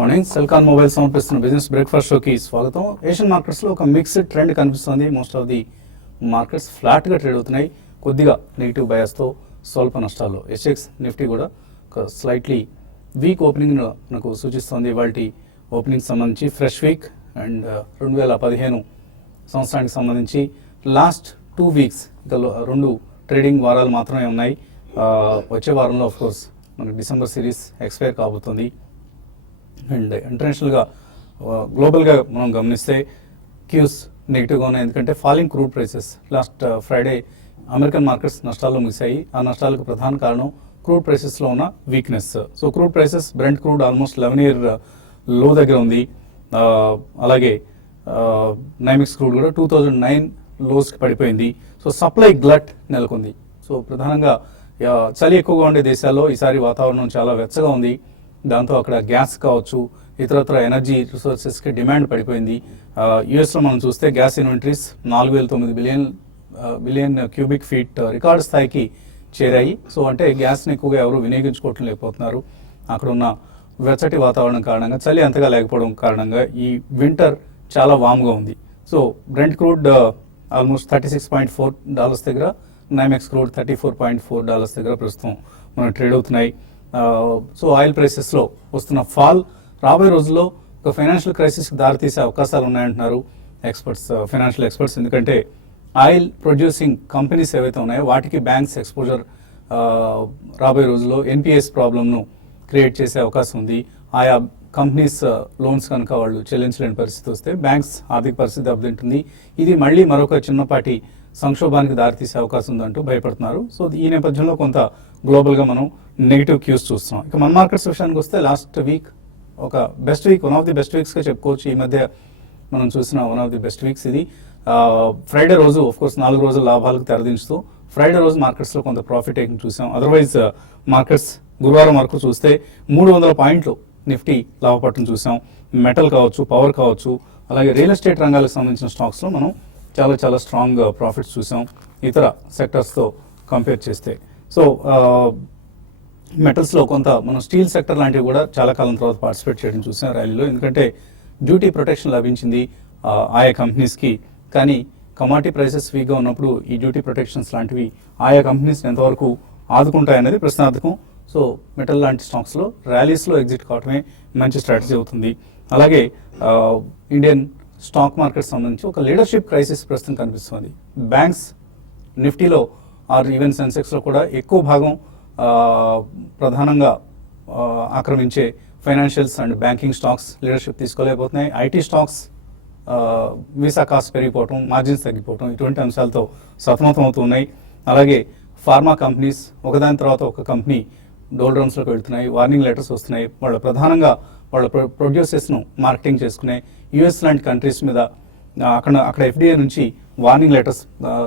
Morning Celkon mobile సమర్పిస్తున్న business breakfast షోకి స్వాగతం. ఏషియన్ మార్కెట్స్లో ఒక మిక్స్డ్ ట్రెండ్ కనిపిస్తుంది. మోస్ట్ ఆఫ్ ది మార్కెట్స్ ఫ్లాట్గా ట్రేడ్ అవుతున్నాయి, కొద్దిగా నెగిటివ్ బయాస్తో స్వల్ప నష్టాల్లో. ఎస్ఎక్స్ నిఫ్టీ కూడా ఒక స్లైట్లీ వీక్ ఓపెనింగ్ మనకు సూచిస్తుంది. వాటి ఓపెనింగ్ సంబంధించి ఫ్రెష్ వీక్ అండ్ 2015 సంవత్సరానికి సంబంధించి లాస్ట్ 2 వీక్స్ ఇంకా 2 ట్రేడింగ్ వారాలు మాత్రమే ఉన్నాయి. వచ్చే వారంలో ఆఫ్కోర్స్ మనకి డిసెంబర్ సిరీస్ ఎక్స్పైర్ కాబోతుంది. అండ్ ఇంటర్నేషనల్గా గ్లోబల్గా మనం గమనిస్తే క్యూస్ నెగిటివ్గా ఉన్నాయి, ఎందుకంటే falling crude prices. Last Friday American markets నష్టాల్లో ముగిశాయి. ఆ నష్టాలకు ప్రధాన కారణం క్రూడ్ ప్రైసెస్లో ఉన్న weakness. So crude prices, Brent crude almost 11-year లో దగ్గర ఉంది. అలాగే నైమిక్స్ క్రూడ్ కూడా 2009 లోస్కి పడిపోయింది. సో సప్లై గ్లట్ నెలకొంది. సో ప్రధానంగా చలి ఎక్కువగా ఉండే దేశాల్లో ఈసారి వాతావరణం చాలా వెచ్చగా ఉంది. దాంతో అక్కడ గ్యాస్ కావచ్చు, ఇతరత్ర ఎనర్జీ రిసోర్సెస్కి డిమాండ్ పడిపోయింది. యుఎస్లో మనం చూస్తే gas inventories 4,009 billion cubic feet record స్థాయికి చేరాయి. సో అంటే గ్యాస్ని ఎక్కువగా ఎవరు వినియోగించుకోవటం లేకపోతున్నారు. అక్కడ ఉన్న వెచ్చటి వాతావరణం కారణంగా, చలి అంతగా లేకపోవడం కారణంగా ఈ వింటర్ చాలా వామ్గా ఉంది. సో బ్రెంట్ క్రూడ్ ఆల్మోస్ట్ $36.4 దగ్గర, నైమెక్స్ క్రూడ్ $34.4 దగ్గర ప్రస్తుతం మనం ట్రేడ్ అవుతున్నాయి. సో ఆయిల్ ప్రైసెస్లో వస్తున్న ఫాల్ రాబోయే రోజుల్లో ఒక ఫైనాన్షియల్ క్రైసిస్కి దారితీసే అవకాశాలు ఉన్నాయంటున్నారు ఎక్స్పర్ట్స్, ఫైనాన్షియల్ ఎక్స్పర్ట్స్. ఎందుకంటే ఆయిల్ ప్రొడ్యూసింగ్ కంపెనీస్ ఏవైతే ఉన్నాయో వాటికి బ్యాంక్స్ ఎక్స్పోజర్ రాబోయే రోజుల్లో ఎన్పిఎస్ ప్రాబ్లమ్ను క్రియేట్ చేసే అవకాశం ఉంది. ఆయా కంపెనీస్ లోన్స్ కనుక వాళ్ళు చెల్లించలేని పరిస్థితి వస్తే బ్యాంక్స్ ఆర్థిక పరిస్థితి దెబ్బతింటుంది. ఇది మళ్ళీ మరొక చిన్నపాటి సంక్షోభానికి దారితీసే అవకాశం ఉందంటూ భయపడుతున్నారు. సో ఈ నేపథ్యంలో కొంత గ్లోబల్గా మనం నెగిటివ్ క్యూస్ చూస్తున్నాం. ఇక మన మార్కెట్స్ విషయానికి వస్తే లాస్ట్ వీక్ ఒక best week, one of the best వీక్స్గా చెప్పుకోవచ్చు. ఈ మధ్య మనం చూసిన one of the best weeks ఇది. ఫ్రైడే రోజు ఆఫ్కోర్స్ 4 రోజుల లాభాలకు తెరదించుతూ ఫ్రైడే రోజు మార్కెట్స్లో కొంత ప్రాఫిట్ టేకింగ్ చూసాం. అదర్వైజ్ మార్కెట్స్ గురువారం వరకు చూస్తే 300 పాయింట్లు నిఫ్టీ లాభపడటం చూసాం. మెటల్ కావచ్చు, పవర్ కావచ్చు, అలాగే రియల్ ఎస్టేట్ రంగాలకు సంబంధించిన స్టాక్స్లో మనం చాలా స్ట్రాంగ్ ప్రాఫిట్స్ చూసాం ఇతర సెక్టర్స్తో కంపేర్ చేస్తే. సో మెటల్స్లో కొంత మనం స్టీల్ సెక్టర్ లాంటివి కూడా చాలా కాలం తర్వాత పార్టిసిపేట్ చేయడం చూసాం ర్యాలీలో, ఎందుకంటే డ్యూటీ ప్రొటెక్షన్ లభించింది ఆయా కంపెనీస్కి. కానీ కమాడిటీ ప్రైసెస్ వీక్గా ఉన్నప్పుడు ఈ డ్యూటీ ప్రొటెక్షన్స్ లాంటివి ఆయా కంపెనీస్ని ఎంతవరకు ఆదుకుంటాయనేది ప్రశ్నార్థకం. సో మెటల్ లాంటి స్టాక్స్లో ర్యాలీస్లో ఎగ్జిట్ కావడమే మంచి స్ట్రాటజీ అవుతుంది. అలాగే ఇండియన్ స్టాక్ మార్కెట్ సంబంధించి ఒక లీడర్షిప్ క్రైసిస్ ప్రస్తుతం కనిపిస్తుంది. బ్యాంక్స్ నిఫ్టీలో ఆర్ ఈవెన్ సెన్సెక్స్లో కూడా ఎక్కువ భాగం ప్రధానంగా ఆక్రమించే financials and banking stocks leadership తీసుకోలేకపోతున్నాయి. ఐటీ స్టాక్స్ వీసా కాస్ట్ పెరిగిపోవటం, మార్జిన్స్ తగ్గిపోవటం, ఇటువంటి అంశాలతో సతమతం అవుతున్నాయి. అలాగే ఫార్మా కంపెనీస్ ఒకదాని తర్వాత ఒక కంపెనీ డోల్డ్రమ్స్లోకి వెళ్తున్నాయి, వార్నింగ్ లెటర్స్ వస్తున్నాయి. వాళ్ళ ప్రధానంగా వాళ్ళ ప్రొడ్యూసర్స్ను మార్కెటింగ్ చేసుకునే యుఎస్ లాంటి కంట్రీస్ మీద అక్కడ ఎఫ్డిఏ నుంచి వార్నింగ్ లెటర్స్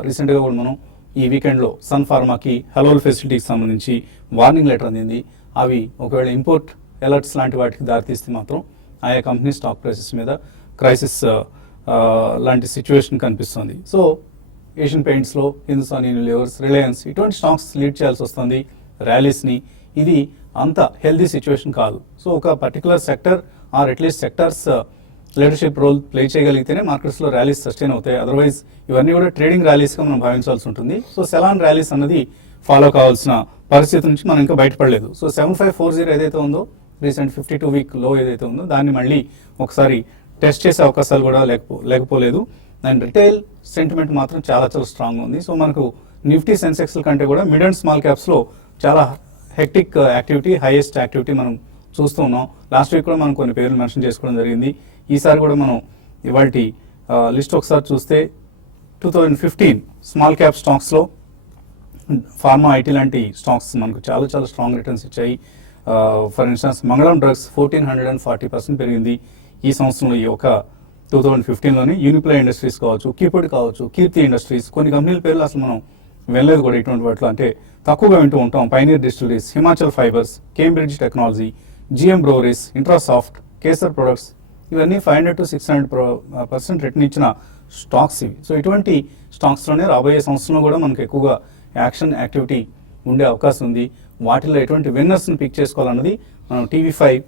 రీసెంట్గా కూడా మనం ఈ వీకెండ్లో సన్ ఫార్మాకి హలోల్ ఫెసిలిటీకి సంబంధించి వార్నింగ్ లెటర్ అందింది. అవి ఒకవేళ ఇంపోర్ట్ అలర్ట్స్ లాంటి వాటికి దారితీస్తే మాత్రం ఆయా కంపెనీ స్టాక్ ప్రైసెస్ మీద క్రైసిస్ లాంటి సిచ్యువేషన్ కనిపిస్తుంది. సో ఏషియన్ పెయింట్స్లో హిందుస్థాన్ యూనిలివర్స్, రిలయన్స్ ఇటువంటి స్టాక్స్ లీడ్ చేయాల్సి వస్తుంది ర్యాలీస్ని. ఇది అంత హెల్దీ సిచ్యువేషన్ కాదు. సో ఒక particular sector or atleast sectors leadership role play చేయగలిగితేనే మార్కెట్స్లో ర్యాలీస్ సస్టైన్ అవుతాయి. అదర్వైజ్ ఇవన్నీ కూడా ట్రేడింగ్ ర్యాలీస్గా మనం భావించాల్సి ఉంటుంది. సో సెలాన్ ర్యాలీస్ అన్నది ఫాలో కావాల్సిన పరిస్థితి నుంచి మనం ఇంకా బయటపడలేదు. సో 7540 ఏదైతే ఉందో, రీసెంట్ 52 వీక్ లో ఏదైతే ఉందో దాన్ని మళ్ళీ ఒకసారి టెస్ట్ చేసే అవకాశాలు కూడా లేకపోలేదు. అండ్ రిటైల్ సెంటిమెంట్ మాత్రం చాలా స్ట్రాంగ్ ఉంది. సో మనకు నిఫ్టీ సెన్సెక్స్ కంటే కూడా మిడ్ అండ్ స్మాల్ క్యాప్స్లో చాలా హెక్టిక్ యాక్టివిటీ, హైయెస్ట్ యాక్టివిటీ మనం చూస్తూ ఉన్నాం. లాస్ట్ వీక్ కూడా మనం కొన్ని పేర్లు మెన్షన్ చేసుకోవడం జరిగింది. ఈసారి కూడా మనం ఇవాళ లిస్ట్ ఒకసారి చూస్తే 2015 స్మాల్ క్యాప్ స్టాక్స్లో ఫార్మా, ఐటీ లాంటి స్టాక్స్ మనకు చాలా స్ట్రాంగ్ రిటర్న్స్ ఇచ్చాయి. ఫర్ ఇన్స్టెన్స్ మంగళం డ్రగ్స్ 1440% పెరిగింది ఈ సంవత్సరంలో. ఈ ఒక 2015లోని యూనిప్లై ఇండస్ట్రీస్ కావచ్చు, కీపర్డ్ కావచ్చు, కీర్తి ఇండస్ట్రీస్, కొన్ని కంపెనీల పేర్లు అసలు మనం వెళ్ళలేదు కూడా ఇటువంటి వాటిలో, అంటే తక్కువగా వింటూ ఉంటాం. Pioneer distilleries, Himachal fibers, Cambridge technology, GM breweries, Intrasoft, Kesar products, ఇవన్నీ 500 to 600% రిటర్న్ ఇచ్చిన స్టాక్స్ ఇవి. సో ఇటువంటి స్టాక్స్లోనే రాబోయే సంవత్సరంలో కూడా మనకు ఎక్కువగా యాక్టివిటీ ఉండే అవకాశం ఉంది. వాటిలో ఎటువంటి విన్నర్స్ని పిక్ చేసుకోవాలన్నది మనం TV5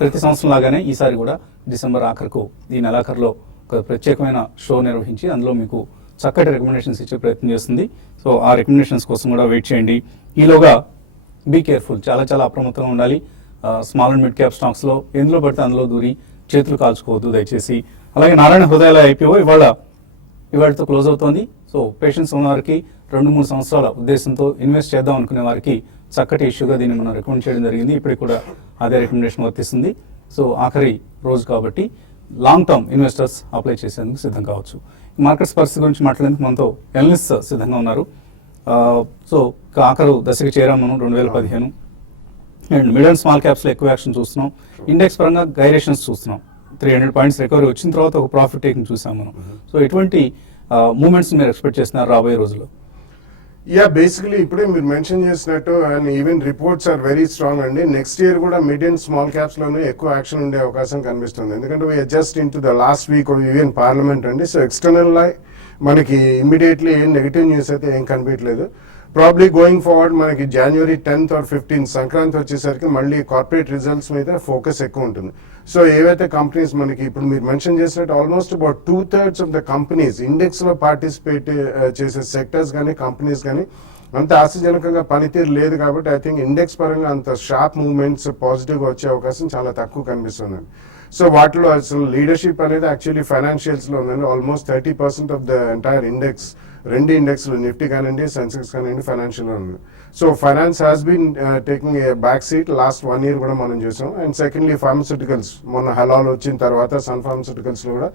ప్రతి సంవత్సరం లాగానే ఈసారి కూడా డిసెంబర్ ఆఖరుకు ఈ నెలాఖరులో ఒక ప్రత్యేకమైన షో నిర్వహించి అందులో మీకు చక్కటి రికమెండేషన్స్ ఇచ్చే ప్రయత్నం చేస్తుంది. సో ఆ రికమెండేషన్స్ కోసం కూడా వెయిట్ చేయండి. ఈలోగా బీ కేర్ఫుల్, చాలా చాలా అప్రమత్తంగా ఉండాలి. స్మాల్ అండ్ మిడ్ క్యాప్ స్టాక్స్లో ఎందులో పడితే అందులో దూరి చేతులు కాల్చుకోవద్దు దయచేసి. అలాగే నారాయణ హృదయాల ఐపీఓ ఇవాళతో క్లోజ్ అవుతోంది. సో పేషెన్స్ ఉన్న వారికి 2-3 సంవత్సరాల ఉద్దేశంతో ఇన్వెస్ట్ చేద్దాం అనుకునే వారికి చక్కటి ఇష్యూగా దీన్ని మనం రికమెండ్ చేయడం జరిగింది. ఇప్పటికి కూడా అదే రికమెండేషన్ వర్తిస్తుంది. సో ఆఖరి రోజు కాబట్టి లాంగ్ టర్మ్ ఇన్వెస్టర్స్ అప్లై చేసేందుకు సిద్ధం కావచ్చు. మార్కెట్స్ పరిస్థితి గురించి మాట్లాడేందుకు మనతో ఎనలిస్ట్ సిద్ధంగా ఉన్నారు. సో ఆఖరు దశకి చేరాము మనం 2015. అండ్ మిడ్ అండ్ స్మాల్ క్యాప్స్లో ఎక్కువ యాక్షన్ చూస్తున్నాం. ఇండెక్స్ పరంగా గైరేషన్స్ చూస్తున్నాం. 300 పాయింట్స్ రికవరీ వచ్చిన తర్వాత ఒక ప్రాఫిట్ టేకింగ్ చూసాం మనం. సో ఎటువంటి మూమెంట్స్ మీరు ఎక్స్పెక్ట్ చేస్తున్నారు రాబోయే రోజుల్లో? బేసికలీ ఇప్పుడే మీరు మెన్షన్ చేసినట్టు and even reports are very strong అండి. నెక్స్ట్ ఇయర్ కూడా మిడ్ అండ్ స్మాల్ క్యాప్స్ లోనే ఎక్కువ యాక్షన్ ఉండే అవకాశం కనిపిస్తుంది. ఎందుకంటే we are just into the last week of even parliament అండి. సో ఎక్స్టర్నల్ మనకి ఇమ్మీడియట్లీ ఏం నెగిటివ్ న్యూస్ అయితే ఏం కనిపించలేదు. ప్రాబ్లీ గోయింగ్ ఫార్వర్డ్ మనకి January 10th or 15th Sankranti వచ్చేసరికి మళ్ళీ కార్పొరేట్ రిజల్ట్స్ మీద ఫోకస్ ఎక్కువ ఉంటుంది. సో ఏవైతే కంపెనీస్ మనకి ఇప్పుడు మీరు మెన్షన్ చేసినట్టు almost about 2/3 of the companies index లో పార్టిసిపేట్ చేసే సెక్టర్స్ కానీ కంపెనీస్ కానీ అంత ఆశాజనకంగా పనితీరు లేదు. కాబట్టి ఐ థింక్ ఇండెక్స్ పరంగా అంత షార్ప్ మూవ్మెంట్స్ పాజిటివ్గా వచ్చే అవకాశం చాలా తక్కువ కనిపిస్తుంది. సో వాటిలో అసలు లీడర్షిప్ అనేది యాక్చువల్లీ ఫైనాన్షియల్స్లో ఉందండి. Almost 30% of the entire index, 2 ఇండెక్స్లు నిఫ్టీ కానివ్వండి సెన్సెక్స్ కానివ్వండి ఫైనాన్షియల్లో ఉంది. So finance has been taking a back seat last 1 year కూడా మనం చూసాం. అండ్ సెకండ్లీ ఫార్మస్యూటికల్స్ మొన్న హలాల్ వచ్చిన తర్వాత సన్ ఫార్మస్యూటికల్స్లో కూడా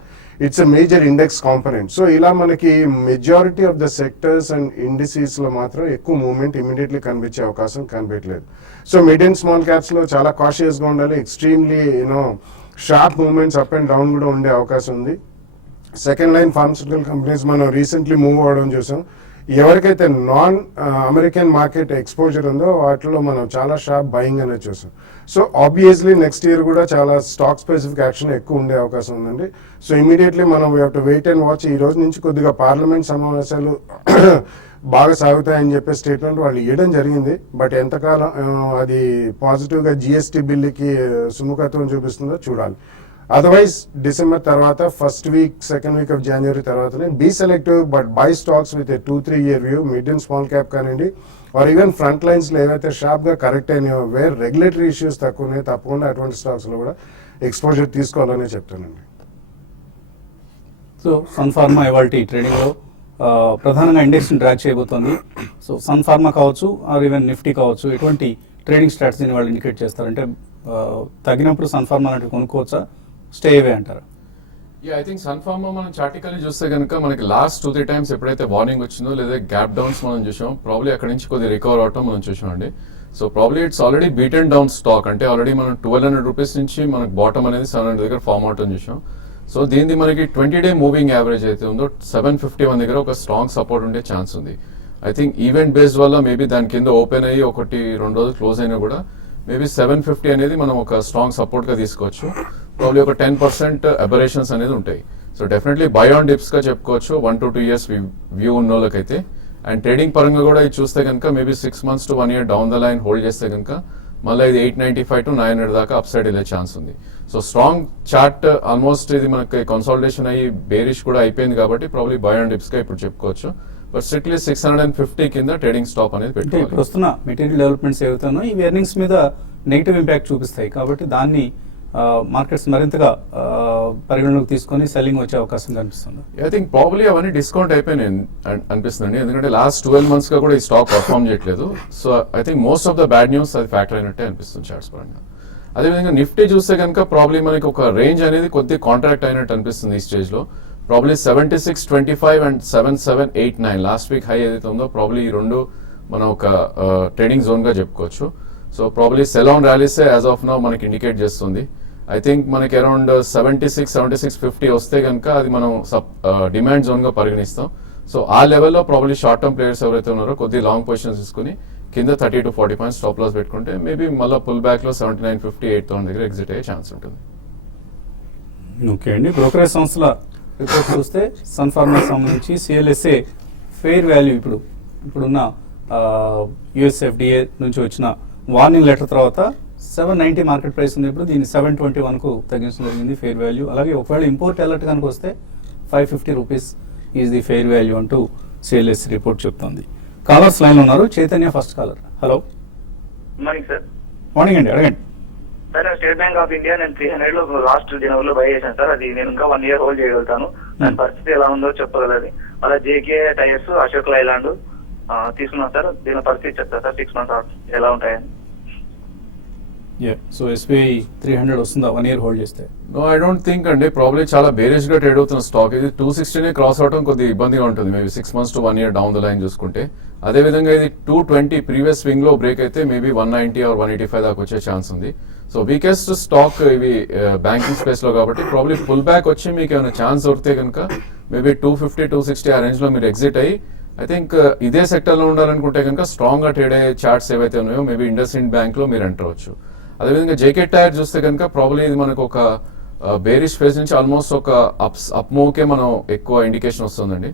it's a major index component. So ఇలా మనకి majority of the sectors and ఇండిసీస్లో మాత్రం ఎక్కువ మూవ్మెంట్ ఇమీడియట్లీ కనిపించే అవకాశం కనిపించలేదు. సో మిడ్ అండ్ స్మాల్ క్యాప్స్లో చాలా కాషియస్గా ఉండాలి. Extremely sharp movements up and down కూడా ఉండే అవకాశం ఉంది. సెకండ్ లైన్ ఫార్మస్యూటికల్ కంపెనీస్ మనం రీసెంట్లీ మూవ్ అవడం చూసాం. ఎవరికైతే నాన్ అమెరికన్ మార్కెట్ ఎక్స్పోజర్ ఉందో వాటిలో మనం చాలా షార్ప్ బయింగ్ అనేది చూసాం. సో ఆబ్వియస్లీ నెక్స్ట్ ఇయర్ కూడా చాలా స్టాక్ స్పెసిఫిక్ యాక్షన్ ఎక్కువ ఉండే అవకాశం ఉందండి. సో ఇమీడియట్లీ మనం we have to wait and watch. ఈ రోజు నుంచి కొద్దిగా పార్లమెంట్ సమావేశాలు బాగా సాగుతాయని చెప్పే స్టేట్మెంట్ వాళ్ళు ఇవ్వడం జరిగింది. బట్ ఎంతకాలం అది పాజిటివ్గా GST బిల్లుకి సుముఖత్వం చూపిస్తుందో చూడాలి. అదర్వైజ్ డిసెంబర్ తర్వాత first week second week of January తర్వాతనే be selective but buy stocks with 2-3 year view mid and small cap కానివ్వండి ఆర్ ఈవెన్ ఫ్రంట్ లైన్స్లో ఏవైతే షార్ప్గా కరెక్ట్ అయినాయో వేర్ రెగ్యులేటరీ ఇష్యూస్ తక్కువ ఉన్నాయి తప్పకుండా అటువంటి స్టాక్స్లో కూడా ఎక్స్పోజర్ తీసుకోవాలని చెప్తానండి. సో సన్ ఫార్మా ఇవాళ ట్రేడింగ్లో ప్రధానంగా ఇండెక్స్ని ట్రాక్ చేయబోతోంది. సో సన్ ఫార్మా కావచ్చు ఆర్ ఈవెన్ నిఫ్టీ కావచ్చు, ఎటువంటి ట్రేడింగ్ స్ట్రాటజీని వాళ్ళు ఇండికేట్ చేస్తారంటే తగినప్పుడు సన్ ఫార్మా లాంటివి కొనుక్కోవచ్చా, స్టే అవే అంటారా? ఐ థింక్ సన్ ఫార్మా మనం చార్టికల్లీ చూస్తే కనుక మనకి లాస్ట్ 2-3 times ఎప్పుడైతే వార్నింగ్ వచ్చిందో లేదా గ్యాప్ డౌన్స్ మనం చూసాం, ప్రాబ్లీ అక్కడ నుంచి కొద్దిగా రికవర్ అవటం మనం చూసామండి. So probably it's already beaten down stock, అంటే ఆల్రెడీ మనం 1200 రూపీస్ నుంచి మనకు బాటమ్ అనేది 700 దగ్గర ఫామ్ అవటం చూసాం. సో దీనిది మనకి 20-day మూవింగ్ యావరేజ్ అయితే ఉందో 751 దగ్గర ఒక స్ట్రాంగ్ సపోర్ట్ ఉండే ఛాన్స్ ఉంది. ఐ థింక్ ఈవెంట్ బేస్డ్ వల్ల మేబీ దాని కింద ఓపెన్ అయ్యి 1-2 రోజులు క్లోజ్ అయినా కూడా మేబీ 750 అనేది మనం ఒక స్ట్రాంగ్ సపోర్ట్గా తీసుకోవచ్చు. ప్రాబ్లీ ఒక 10% అబరేషన్స్ అనేది ఉంటాయి. సో డెఫినెట్లీ బై ఆన్ డిప్స్గా చెప్పుకోవచ్చు 1 to 2 years వ్యూ ఉన్న వాళ్ళకైతే. అండ్ ట్రేడింగ్ పరంగా కూడా ఇది చూస్తే కనుక maybe 6 months to 1 year down the line hold చేస్తే కనుక మళ్ళీ ఇది 895 to 900 దాకా అప్ సైడ్ వెళ్ళే ఛాన్స్ ఉంది. సో స్ట్రాంగ్ చార్ట్ ఆల్మోస్ట్ ఇది మనకి కన్సాలిడేషన్ అయ్యి బేరిష్ కూడా అయిపోయింది కాబట్టి ప్రాబ్లీ బై ఆన్ డిప్స్గా ఇప్పుడు చెప్పుకోవచ్చు. బట్ స్ట్రిక్ట్లీ 650 కింద ట్రేడింగ్ స్టాప్ అనేది పెట్టుకోవాలి. ఇప్పుడు వస్తున్న మెటీరియల్ డెవలప్మెంట్స్ ఏవైతున్నా ఈ ఎర్నింగ్స్ మీద నెగిటివ్ ఇంపాక్ట్ చూపిస్తాయి కాబట్టి దాన్ని మార్కెట్స్ మరింతగా పరిగణలోకి తీసుకొని సెల్లింగ్ వచ్చే అవకాశం కనిపిస్తుంది. ఐ థింక్ ప్రాబ్లీ అవన్నీ డిస్కౌంట్ అయిపోయినాయి అనిపిస్తుంది, ఎందుకంటే లాస్ట్ 12 months గా కూడా ఈ స్టాక్ పర్ఫామ్ చేయట్లేదు. So I think most of the bad news అది ఫ్యాక్టర్ అయినట్టే అనిపిస్తుంది చార్ట్స్ పరంగా. అదేవిధంగా నిఫ్టీ చూస్తే కనుక ప్రాబ్లీ మనకి ఒక రేంజ్ అనేది కొద్దిగా కాంట్రాక్ట్ అయినట్టు అనిపిస్తుంది ఈ స్టేజ్లో. Probably 7625 and 7789 last week high ఏదైతే ఉందో ప్రాబ్లీ ఈ రెండు మనం ఒక ట్రేడింగ్ జోన్గా చెప్పుకోవచ్చు. సో ప్రాబ్లీ సెల్ ఆన్ ర్యాలీసే యాజ్ ఆఫ్ నౌ మనకి ఇండికేట్ చేస్తుంది. ఐ థింక్ మనకి అరౌండ్ 76-7650 వస్తే కనుక అది మనం డిమాండ్ జోన్గా పరిగణిస్తాం. సో ఆ లెవెల్లో ప్రాబ్లీ షార్ట్ టర్మ్ ప్లేయర్స్ ఎవరైతే ఉన్నారో కొద్ది లాంగ్ పొజిషన్స్ తీసుకుని కింద 30 to 40 points స్టాప్ లాస్ పెట్టుకుంటే మేబీ మళ్ళీ పుల్ బ్యాక్లో 7950, 8000 దగ్గర ఎగ్జిట్ అయ్యే ఛాన్స్ ఉంటుంది. ఓకే అండి, బ్రోకరేజ్ సంస్థల రిపోర్ట్ చూస్తే సన్ ఫార్మాకి సంబంధించి CLSA ఫెయిర్ వాల్యూ ఇప్పుడున్న US FDA నుంచి వచ్చిన వార్నింగ్ లెటర్ తర్వాత 790 మార్కెట్ ప్రైస్ ఉంది ఇప్పుడు, దీన్ని 721కు తగ్గించడం జరిగింది ఫెయిర్ వాల్యూ. అలాగే ఒకవేళ ఇంపోర్ట్ అలర్ట్ కనుక వస్తే 550 rupees is the fair value అంటూ సిఎల్ఎస్ రిపోర్ట్ చెప్తోంది. కాలర్స్ లైన్లో ఉన్నారు. Chaitanya first caller. Hello, morning sir. Morning అండి, అడగండి. Sir State Bank of India నేను 300 లో లాస్ట్ జనవరిలో బై చేశాను సార్. అది నేను ఇంకా 1 year హోల్డ్ చేయగలుగుతాను. దాని పరిస్థితి ఎలా ఉందో చెప్పగలది. అలా జేకే టైర్స్, అశోక్ లైలాండ్ తీసుకున్నాను సార్. దీని పరిస్థితి చెప్తా సార్ 6 months ఎలా ఉంటాయని. సో ఎస్బీఐ 300 వస్తుందా 1 year హోల్డ్ చేస్తే? నో, ఐ డోంట్ థింక్ అండి. ప్రాబ్లీ చాలా బేరిష్ గా ట్రేడ్ అవుతున్న స్టాక్ ఇది. 260 క్రాస్ అవడం కొద్దిగా ఇబ్బందిగా ఉంటుంది, maybe 6 months to 1 year down the line చూసుకుంటే. అదే విధంగా ఇది 220 ప్రీవియస్ స్వింగ్ లో బ్రేక్ అయితే మేబీ 190 or 185 దాకా వచ్చే ఛాన్స్ ఉంది. సో వీకెస్ట్ స్టాక్ ఇవి బ్యాంకింగ్ స్పేస్ లో కాబట్టి ప్రాబ్లీ పుల్ బ్యాక్ వచ్చి మీకు ఏమైనా ఛాన్స్ దొరికితే కనుక మేబీ 250, 260 ఆ రేంజ్ లో మీరు ఎగ్జిట్ అయ్యి ఐ థింక్ ఇదే సెక్టర్ లో ఉండాలనుకుంటే కనుక స్ట్రాంగ్ గా ట్రేడ్ అయ్యే చార్ట్స్ ఏవైతే ఉన్నాయో మేబీ ఇండస్ఇండ్ బ్యాంక్ లో మీరు ఎంటర్ అవ్వచ్చు. అదేవిధంగా జేకే టైర్ చూస్తే కనుక ప్రాబ్లీ ఇది మనకు ఒక బేరిష్ ఫేజ్ నుంచి ఆల్మోస్ట్ ఒక అప్ మూవ్కే మనం ఎక్కువ ఇండికేషన్ వస్తుందండి.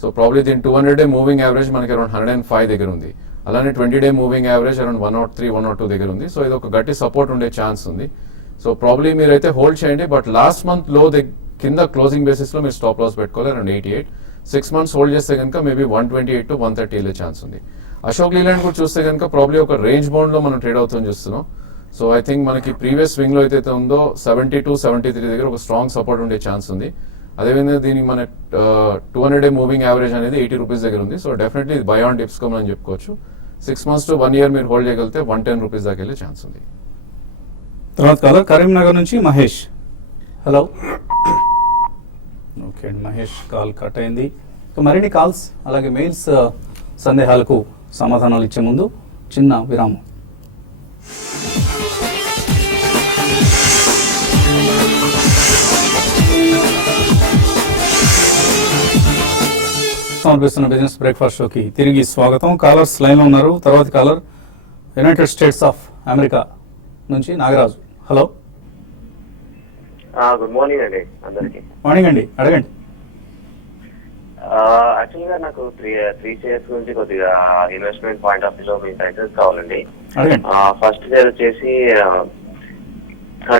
సో ప్రాబ్లీ దీని 200 day మూవింగ్ యావరేజ్ మనకి అరౌండ్ 105 దగ్గర ఉంది. అలానే 20 day మూవింగ్ యావరేజ్ అరౌండ్ 103, 102 దగ్గర ఉంది. సో ఇది ఒక గట్టి సపోర్ట్ ఉండే ఛాన్స్ ఉంది. సో ప్రాబ్లీ మీరైతే హోల్డ్ చేయండి. బట్ లాస్ట్ మంత్ లో కింద క్లోజింగ్ బేసిస్ లో మీరు స్టాప్ లాస్ పెట్టుకోవాలి అరౌండ్ 88. 6 months హోల్డ్ చేస్తే కనుక మేబీ 128 to 130 వెళ్ళే ఛాన్స్ ఉంది. అశోక్ లీలాండ్ కూడా చూస్తే కనుక ప్రాబ్లీ ఒక రేంజ్ బౌండ్ లో మనం ట్రేడ్ అవుతాం చూస్తున్నాం. సో ఐ థింక్ మనకి ప్రీవియస్ స్వింగ్ లో అయితే ఉందో 72, 73 దగ్గర ఒక స్ట్రాంగ్ సపోర్ట్ ఉండే ఛాన్స్ ఉంది. అదేవిధంగా దీనికి మన 200 day మూవింగ్ యావరేజ్ అనేది 80 రూపీస్ దగ్గర ఉంది. సో డెఫినెట్లీ ఇది బై ఆన్ డిప్స్ గా మనం చెప్పుకోవచ్చు. 6 months to 1 year మీరు హోల్డ్ చేయగలిగితే 110 రూపీస్ దాకా వెళ్ళే ఛాన్స్ ఉంది. తర్వాత కాలర్ కరీంనగర్ నుంచి Mahesh. Hello. Okay, Mahesh call cut అయింది. మరిన్ని కాల్స్ అలాగే మెయిల్స్ సందేహాలకు సమాధానాలు ఇచ్చే ముందు చిన్న విరామం. సమర్పిస్తున్న బిజినెస్ బ్రేక్ఫాస్ట్ షోకి తిరిగి స్వాగతం. కాలర్స్ లైన్లో ఉన్నారు. తర్వాత caller United States of America నుంచి నాగరాజు. హలో, గుడ్ మార్నింగ్ అండి అందరికి. మార్నింగ్ అండి, అడగండి. యాక్చువల్గా నాకు త్రీ షేర్స్ గురించి కొద్దిగా ఇన్వెస్ట్మెంట్ పాయింట్ ఆఫ్ వ్యూలో మీ సజెషన్స్ కావాలండి. అడగండి. ఫస్ట్ షేర్ వచ్చేసి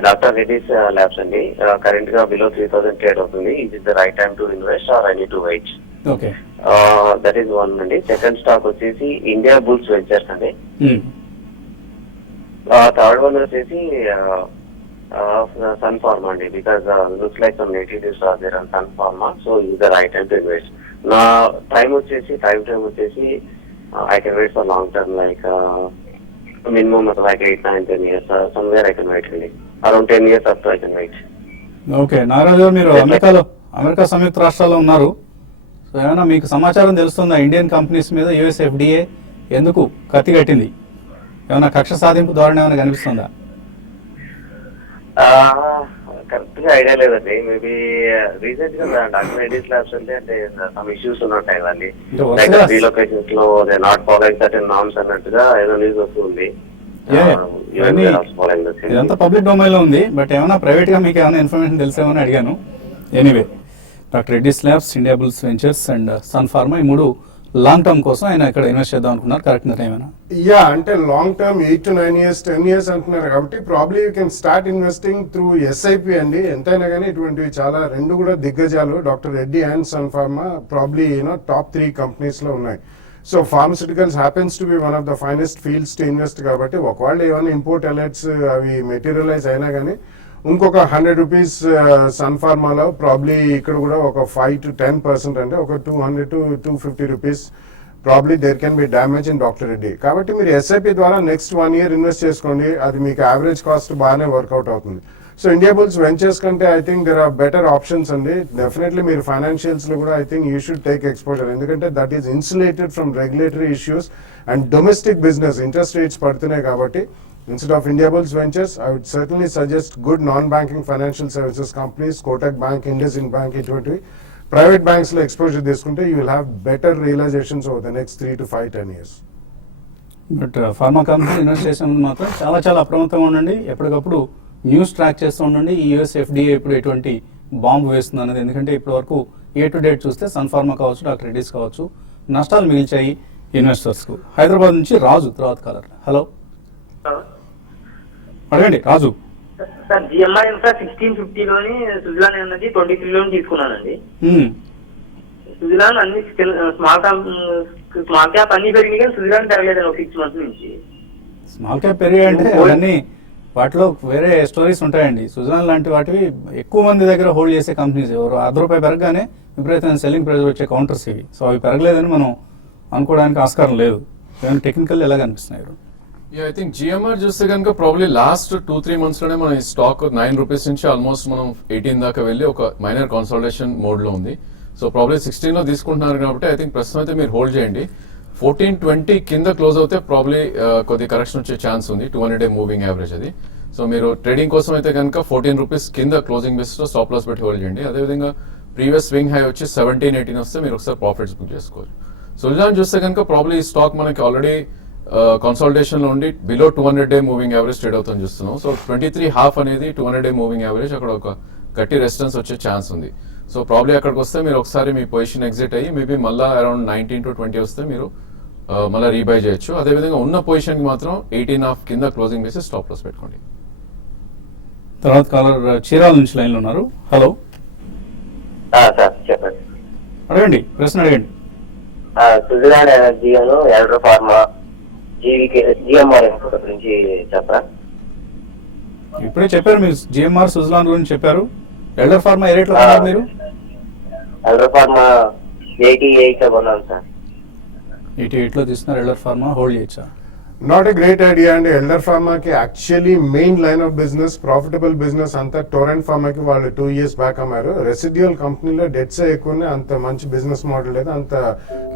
డాక్టర్ రెడ్డిస్ ల్యాబ్స్ అండి. కరెంట్ గా బిలో 3000 ట్రేడ్ అవుతుంది. It is the right time to invest or I need to wait? Okay, that is one అండి. సెకండ్ స్టాక్ వచ్చేసి ఇండియా బుల్స్ వెంచర్స్ అండి. థర్డ్ వన్ వచ్చేసి సన్ ఫార్మా అండి. Because looks like some negatives are there on Sun Pharma. So is the right time to invest. నా time వచ్చేసి I can wait for long term like minimum like 8, 9, 10 years. Somewhere I can wait really. Around 10 years up to I can wait. Okay, Nagaraju గారు మీరు America సంయుక్త రాష్ట్రాల్లో ఉన్నారు. So ఏమైనా మీకు సమాచారం తెలుస్తుందా ఇండియన్ కంపెనీస్ మీద యుఎస్ ఎఫ్డిఏ ఎందుకు కత్తి కట్టింది? ఏమైనా కక్ష సాధింపు ధోరణి ఏమైనా కనిపిస్తుందా? కరెక్ట్ గా ఐడియా లేదండి. మేబీ రీసెంట్ గా డాక్టర్ రెడ్డిస్ ల్యాబ్స్ అంటే సమ్ ఇష్యూస్ ఉన్నట్టాయి వాళ్ళని, లైక్ రీలొకేషన్స్ లో they not following certain norms అన్నట్టుగా ఏదో న్యూస్ వస్తుంది. ఇదంతా పబ్లిక్ డొమైన్ లో ఉంది. బట్ ఏమైనా ప్రైవేట్ గా మీకు ఏమైనా ఇన్ఫర్మేషన్ తెలిసేమని అడిగాను. Anyway, doctor Reddy's labs, Indiabulls Ventures and Sun Pharma, ఈ 3 లాంగ్ టర్మ్ కోసం ఆయన ఇక్కడ ఇన్వెస్ట్ చేద్దాం అనుకున్నారు. కరెక్ట్ ఏమైనా? యా, అంటే long term 8 to 9 years, 10 years అంటున్నారు కాబట్టి probably you can start investing through SIP అండి. ఎంతైనా కానీ ఇటువంటివి చాలా రెండు కూడా దిగ్గజాలు, doctor Reddy and Sun pharma probably top 3 companies లో ఉన్నాయి. So pharmaceuticals happens to be one of the finest fields to invest కాబట్టి ఒకవేళ ఏమైనా ఇంపోర్ట్ అలర్ట్స్ అవి మెటీరియలైజ్ అయినా కానీ ఇంకొక 100 రూపీస్ సన్ ఫార్మాలో ప్రాబ్లీ ఇక్కడ కూడా ఒక 5 to 10% అంటే ఒక 200 to 250 rupees probably there can be damage in doctor Reddy. కాబట్టి మీరు ఎస్ఐపి ద్వారా నెక్స్ట్ 1 year ఇన్వెస్ట్ చేసుకోండి. అది మీకు యావరేజ్ కాస్ట్ బాగానే వర్కౌట్ అవుతుంది. సో ఇండియా బుల్స్ వెంచర్స్ కంటే I think there are better options అండి. డెఫినెట్లీ మీరు ఫైనాన్షియల్స్ లో కూడా I think you should take exposure. ఎందుకంటే that is insulated from regulatory issues and domestic business. Interest rates పడుతున్నాయి కాబట్టి instead of India Bulls Ventures, I would certainly suggest good non-banking financial services companies, Kotak Bank, IndusInd Bank, ఇటువంటి private banks లో exposure తీసుకుంటే you will have better realisations over the next 3 to 5, 10 years. But pharma company invest చేసే ముందు మాత్రం చాలా అప్రమత్తంగా ఉండండి. ఎప్పటికప్పుడు న్యూస్ ట్రాక్ చేస్తూ ఉండండి. ఈ యుఎస్ ఎఫ్డిఏ ఇప్పుడు ఎటువంటి బాంబు వేస్తుంది అన్నది. ఎందుకంటే ఇప్పటి వరకు ఏ టు డేట్ చూస్తే సన్ ఫార్మా కావచ్చు, డాక్టర్ రెడ్డిస్ కావచ్చు, నష్టాలు మిగిల్చాయి ఇన్వెస్టర్స్ కు. హైదరాబాద్ నుంచి రాజు తర్వాత కాలర్. హలో, అడగండి రాజు. సార్ జిఎంఆర్ ఇన్ఫ్రా 1650లోని సుజలాన్ అన్నది 23లోని తీసుకున్నానండి. సుజలాన్ అన్ని స్మాల్ క్యాప్ అన్ని పెరిగినాయి కానీ సుజలాన్ పెరగలేదండి ఒక 6 months నుంచి. స్మాల్ క్యాప్ పెరిగాయంటే అవన్నీ వాటిలో వేరే స్టోరీస్ ఉంటాయండి. సుజలాన్ లాంటి వాటివి ఎక్కువ మంది దగ్గర హోల్డ్ చేసే కంపెనీస్. ఎవరు ₹1 పెరగగానే విపరీతమైన సెల్లింగ్ ప్రైస్ వచ్చే కౌంటర్స్ ఇవి. సో అవి పెరగలేదని మనం అనుకోవడానికి ఆస్కారం లేదు. టెక్నికల్ ఎలా కనిపిస్తున్నాయి? ఐ థింక్ జిఎంఆర్ చూస్తే కనుక ప్రాబ్లీ లాస్ట్ 2-3 months లోనే మన స్టాక్ ₹9 నుంచి ఆల్మోస్ట్ మనం 18 దాకా వెళ్ళి ఒక మైనర్ కన్సల్టేషన్ మోడ్ లో ఉంది. సో ప్రాబ్లీ 16 లో తీసుకుంటున్నారు కాబట్టి ఐ థింక్ ప్రస్తుతం అయితే మీరు హోల్డ్ చేయండి. 1420 కింద క్లోజ్ అవుతే ప్రాబ్లీ కొద్ది కరెక్షన్ వచ్చే ఛాన్స్ ఉంది. 200-day మూవింగ్ యావరేజ్ అది. సో మీరు ట్రేడింగ్ కోసం అయితే కనుక ₹14 కింద క్లోజింగ్ బేస్ లో స్టాప్ లాస్ పెట్టి హోల్డ్ చేయండి. అదేవిధంగా ప్రీవియస్ స్వింగ్ హై వచ్చి 17-18 వస్తే మీరు ఒకసారి ప్రాఫిట్స్ బుక్ చేసుకోవచ్చు. సుజలాన్ చూస్తే కనుక ప్రాబ్లీ ఈ స్టాక్ మనకి ఆల్రెడీ కన్సల్టేషన్ లో ఉండి below 200-day moving average trade అవుతుంది చూస్తున్నాం. సో 23.5 అనేది 200-day మూవింగ్ యావరేజ్, అక్కడ ఒక గట్టి రెసిస్టెన్స్ వచ్చే ఛాన్స్ ఉంది. సో ప్రాబ్లీ అక్కడికి వస్తే మీరు ఒకసారి మీ పొజిషన్ ఎగ్జిట్ అయ్యి మేబీ మళ్ళీ అరౌండ్ 19-20 వస్తే మీరు మళ్ళీ రీబై చేయొచ్చు. అదేవిధంగా ఉన్న పొజిషన్ కి మాత్రం 18.5 కింద క్లోజింగ్ బేసి స్టాప్ లాస్ పెట్టుకోండి. తర్వాత కాలర్ చీరాల నుంచి లైన్ లో ఉన్నారు. హలో, సార్ చెప్పండి. అడగండి, ప్రశ్న అడగండి. సుజలాన్ ఎనర్జీ ఎల్డ్రో ఫార్మా జిఎంఆర్ గురించి చెప్పరా? ఇప్పుడే చెప్పారు మీరు జిఎంఆర్ సుజలాన్ గురించి చెప్పారు. ఎల్డర్ ఫార్మా ఏ రేట్లో కొన్నారు మీరు? ఎల్డ్రో ఫార్మా 88 లో కొన్నాను సార్. 88 లో తీసుకున్నారు. ఎల్డర్ ఫార్మా హోల్డ్ చేయొచ్చా? నాట్ ఎ గ్రేట్ ఐడియా అండి. ఎల్డర్ ఫార్మాకి actually main line of business, profitable business అంతా టోరెంట్ ఫార్మాకి వాళ్ళు 2 years బ్యాక్ అమ్మారు. రెసిడ్యువల్ కంపెనీలో డెట్స్ ఎక్కువనే, అంత మంచి బిజినెస్ మోడల్ లేదు, అంత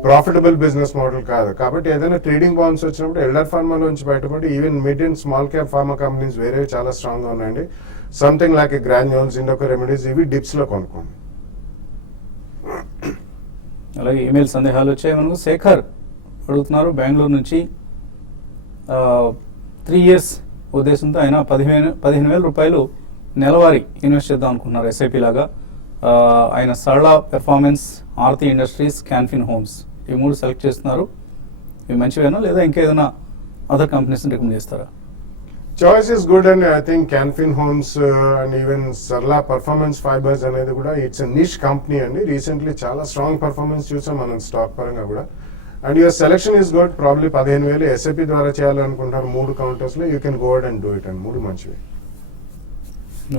ప్రాఫిటబుల్ బిజినెస్ మోడల్ కాదు. కాబట్టి ఏదైనా ట్రేడింగ్ బాండ్స్ వచ్చినప్పుడు ఎల్డర్ ఫార్మాలోంచి బయటపడి even mid and small cap pharma companies వేరే చాలా స్ట్రాంగ్ గా ఉన్నాయండి. Something like granules, Indoco remedies, ఇవి డిప్స్ లో కొనుక్కోండి. అలాగే ఈమెయిల్ సందేహాలు వచ్చాయి మనకు. శేఖర్ అడుగుతున్నారు బెంగళూరు నుంచి. 3 years ఉద్దేశంతో ఆయన ₹15,000 నెలవారీ ఇన్వెస్ట్ చేద్దాం అనుకున్నారు ఎస్ఐపి లాగా. ఆయన Sarla performance, Aarti industries, Canfin homes ఈ 3 సెలెక్ట్ చేస్తున్నారు. ఇవి మంచివేనా లేదా ఇంకేదైనా అదర్ కంపెనీస్ని రికమెండ్ చేస్తారా? Choice is good and I think Canfin homes and even Sarla performance fibers అనేది కూడా ఇట్స్ నిష్ కంపెనీ అండి. రీసెంట్లీ చాలా స్ట్రాంగ్ పర్ఫార్మెన్స్ చూసాం మనం స్టాక్ పరంగా కూడా. And your selection is good. Probably 15,000 SIP ద్వారా చేయాలనుకుంటారు 3 counters లో. You can go ahead and do it and 3 మంచివి.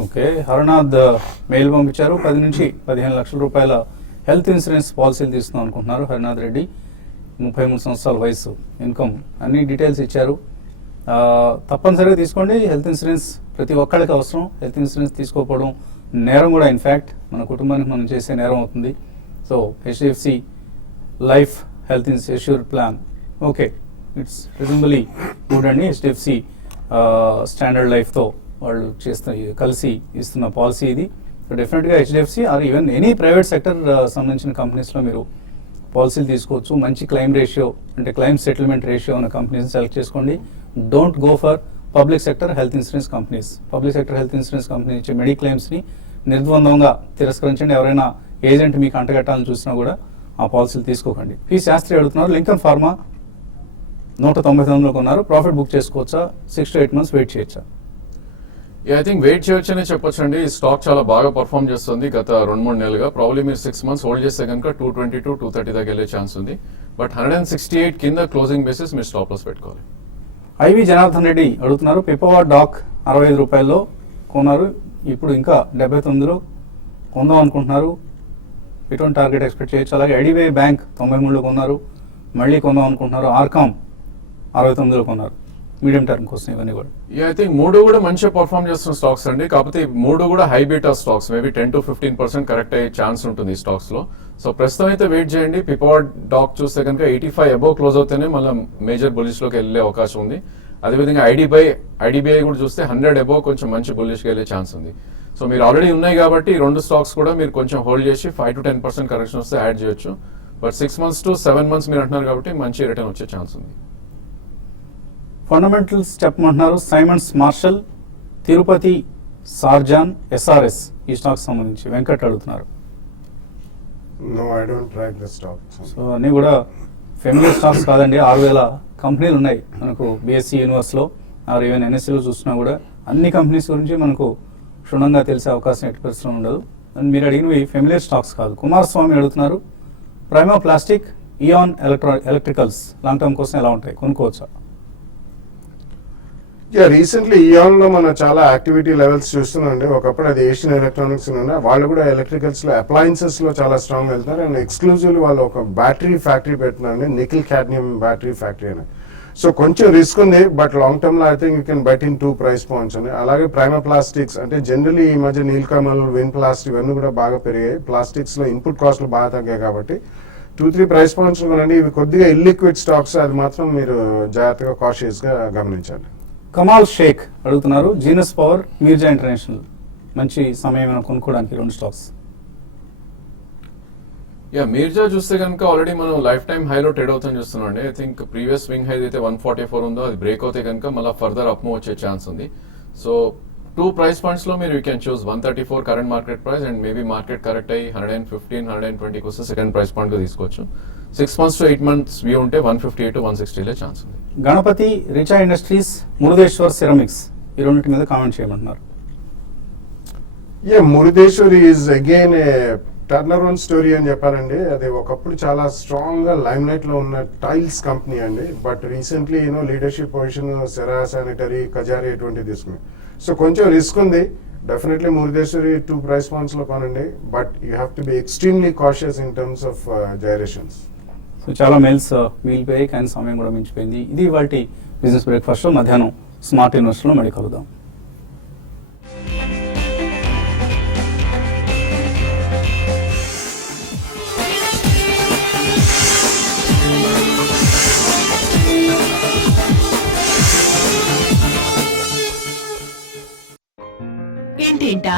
ఓకే, హరనాథ్ మెయిల్ పంపించారు. 10 నుంచి 15 లక్షల రూపాయల హెల్త్ ఇన్సూరెన్స్ పాలసీలు తీసుకుందాం అనుకుంటున్నారు. హరినాథ్ రెడ్డి, 33 సంవత్సరాల వయసు, ఇన్కమ్, అన్ని డీటెయిల్స్ ఇచ్చారు. తప్పనిసరిగా తీసుకోండి. హెల్త్ ఇన్సూరెన్స్ ప్రతి ఒక్కళ్ళకి అవసరం. హెల్త్ ఇన్సూరెన్స్ తీసుకోకపోవడం నేరం కూడా, ఇన్ఫ్యాక్ట్ మన కుటుంబానికి మనం చేసే నేరం అవుతుంది. So HDFC life health insurance plan okay, it's reasonably good అండి. హెచ్డిఎఫ్సి స్టాండర్డ్ లైఫ్తో వాళ్ళు కలిసి ఇస్తున్న పాలసీ ఇది. సో డెఫినెట్గా HDFC or even any private sector సంబంధించిన కంపెనీస్లో మీరు పాలసీలు తీసుకోవచ్చు. మంచి క్లైమ్ రేషియో అంటే క్లైమ్ సెటిల్మెంట్ రేషియో ఉన్న కంపెనీస్ని సెలెక్ట్ చేసుకోండి. Don't go for public sector health insurance companies. Public sector health insurance company ఇచ్చే మెడిక్లెయిమ్స్ని నిర్ద్వందంగా తిరస్కరించండి. ఎవరైనా ఏజెంట్ మీకు అంటగట్టాలని చూసినా కూడా ఆ పాలసీలు తీసుకోకండి. పి శాస్త్రి అడుగుతున్నారు, లింకన్ ఫార్మా 199లో కొన్నారు, ప్రాఫిట్ బుక్ చేసుకోవచ్చా? 6 to 8 months వెయిట్ చేయొచ్చా? ఐ థింక్ వెయిట్ చేయొచ్చనే చెప్పొచ్చండి. ఈ స్టాక్ చాలా బాగా పర్ఫామ్ చేస్తుంది గత 2-3 నెలలుగా. ప్రాబ్లీ మీరు 6 months హోల్డ్ చేస్తే కనుక 220-230 దాకా వెళ్ళే ఛాన్స్ ఉంది. బట్ 168 కింద క్లోజింగ్ బేసిస్ మీరు స్టాప్ లాస్ పెట్టుకోవాలి. ఐవి జనార్దన్ రెడ్డి అడుగుతున్నారు, పిపవా డాక్ ₹65 కొన్నారు, ఇప్పుడు ఇంకా 79లో కొందాం అనుకుంటున్నారు, ఎటువంటి టార్గెట్ ఎక్స్పెక్ట్ చేయొచ్చు? అలాగే ఐడిబిఐ బ్యాంక్ 93లో కొన్నారు, మళ్ళీ కొందాం అనుకుంటున్నారు. ఆర్కామ్ 69లో కొన్నారు. మీడియం టర్మ్ కోసం ఇవన్నీ కూడా ఐ థింక్ 3 కూడా మంచిగా పర్ఫామ్ చేస్తున్న స్టాక్స్ అండి. కాకపోతే 3 కూడా high beta stocks, maybe 10-15% correct అయ్యే ఛాన్స్ ఉంటుంది ఈ స్టాక్స్ లో. సో ప్రస్తుతం అయితే వెయిట్ చేయండి. పిపవా డాక్ చూస్తే కనుక 85 అబోవ్ క్లోజ్ అవుతేనే మళ్ళీ మేజర్ బుల్లిష్ లోకి వెళ్ళే అవకాశం ఉంది. అదేవిధంగా ఐడిబిఐ కూడా చూస్తే 100 అబోవ్ కొంచెం మంచి బుల్లిష్కి వెళ్ళే ఛాన్స్ ఉంది. సో మీరు ఆల్రెడీ ఉన్నాయి కాబట్టి 2 స్టాక్స్ కూడా మీరు కొంచెం హోల్డ్ చేసి 5-10% కరెక్షన్ వస్తే యాడ్ చేయొచ్చు. బట్ 6 months to 7 months మీరు అంటున్నారు కాబట్టి మంచి రిటర్న్ వచ్చే ఛాన్స్ ఉంది. ఫండమెంటల్స్ చెప్పమంటున్నారు. సైమన్స్ మార్షల్, తిరుపతి, సార్జాన్, ఎస్ఆర్ఎస్ ఈ స్టాక్స్ సంబంధించి వెంకట్ అడుగుతున్నారు. No, I don't track the stock. So అన్నీ కూడా ఫెమిలియర్ స్టాక్స్ కాదండి. 6,000 కంపెనీలు ఉన్నాయి మనకు. బిఎస్సి యూనివర్స్లో ఆర్ ఈవెన్ ఎన్ఎస్సిలో చూసినా కూడా అన్ని కంపెనీస్ గురించి మనకు క్షుణ్ణంగా తెలిసే అవకాశం ఎట్టి పరిస్థితుల్లో ఉండదు. అండ్ మీరు అడిగినవి ఫెమిలియర్ స్టాక్స్ కాదు. కుమారస్వామి అడుగుతున్నారు, ప్రైమో ప్లాస్టిక్, ఇయాన్ ఎలక్ట్రికల్స్ లాంగ్ టర్మ్ కోసం ఎలా ఉంటాయి, కొనుక్కోవచ్చా? రీసెంట్లీ ఇయాన్ లో మనం చాలా యాక్టివిటీ లెవెల్స్ చూస్తున్నాండి. ఒకప్పుడు అది ఏషియన్ ఎలక్ట్రానిక్స్ ఉండే, వాళ్ళు కూడా ఎలక్ట్రికల్స్ లో అప్లయన్సెస్ లో చాలా స్ట్రాంగ్ వెళ్తున్నారు. అండ్ ఎక్స్క్లూజివ్లీ వాళ్ళు ఒక బ్యాటరీ ఫ్యాక్టరీ పెట్టినారండి, నికిల్ క్యాడ్మియం బ్యాటరీ ఫ్యాక్టరీ అని. సో కొంచెం రిస్క్ ఉంది, బట్ లాంగ్ టర్మ్ లో I think you can bet in 2 price points అండి. అలాగే ప్రైమా ప్లాస్టిక్స్ అంటే జనరలీ ఈ మధ్య నీల్కమల్, విన్ ప్లాస్టిక్ ఇవన్నీ కూడా బాగా పెరిగాయి. ప్లాస్టిక్స్ లో ఇన్పుట్ కాస్ట్లు బాగా తగ్గాయి కాబట్టి 2-3 ప్రైస్ పాయింట్స్ కొనండి. ఇవి కొద్దిగా ఇల్లిక్విడ్ స్టాక్స్, అది మాత్రం మీరు జాగ్రత్తగా కాషియస్ గా గమనించాలి. కమాల్ షేక్ అడుగుతున్నారు, జీనస్ పవర్, మీర్జా ఇంటర్నేషనల్ మంచి సమయం కొనుక్కోవడానికి 2 స్టాక్స్. మీర్జా చూస్తే కనుక ఆల్రెడీ మనం లైఫ్ టైం హైలో ట్రేడ్ అవుతాం చూస్తున్నాం అండి. I think previous swing high అయితే 144 ఉందో అది బ్రేక్ అవుతే కనుక మళ్ళీ ఫర్దర్ అప్ మూవ్ వచ్చే ఛాన్స్ ఉంది. సో 2 ప్రైస్ పాయింట్స్ లో మీరు you can choose 134 current market price, and maybe market correct అయ్యి 115, 120 వస్తే సెకండ్ ప్రైస్ పాయింట్ గా తీసుకోవచ్చు. 6 months to 8 months వ్యూ ఉంటే 158 to 160 లే ఛాన్స్ ఉంది. గణపతి, రిచా ఇండస్ట్రీస్, మురుదేశ్వర్ సిరమిక్స్ ఈ రెండింటి మీద కామెంట్ చేయమంటున్నారు. Murudeshwari is again a turn around story అని చెప్పాలండి. అది ఒకప్పుడు చాలా స్ట్రాంగ్ గా లైమ్ లైట్ లో ఉన్న టైల్స్ కంపెనీ అండి, but recently leadership position Cera sanitary, Kajaria ఇటువంటి తీసుకుంది. సో కొంచెం రిస్క్ ఉంది. డెఫినెట్లీ మురుదేశ్వరి 2 ప్రైస్ పాయింట్స్ లో కొనండి, but you have to be extremely cautious in terms of gyrations. So చాలా మెయిల్స్ మిగిలిపోయాయి, కానీ సమయం కూడా మించిపోయింది. ఇది వాటి బిజినెస్ బ్రేక్ఫాస్ట్. మధ్యాహ్నం స్మార్ట్ ఇన్వెస్టర్లో మళ్ళీ కలుద్దాం. ఇంటింటా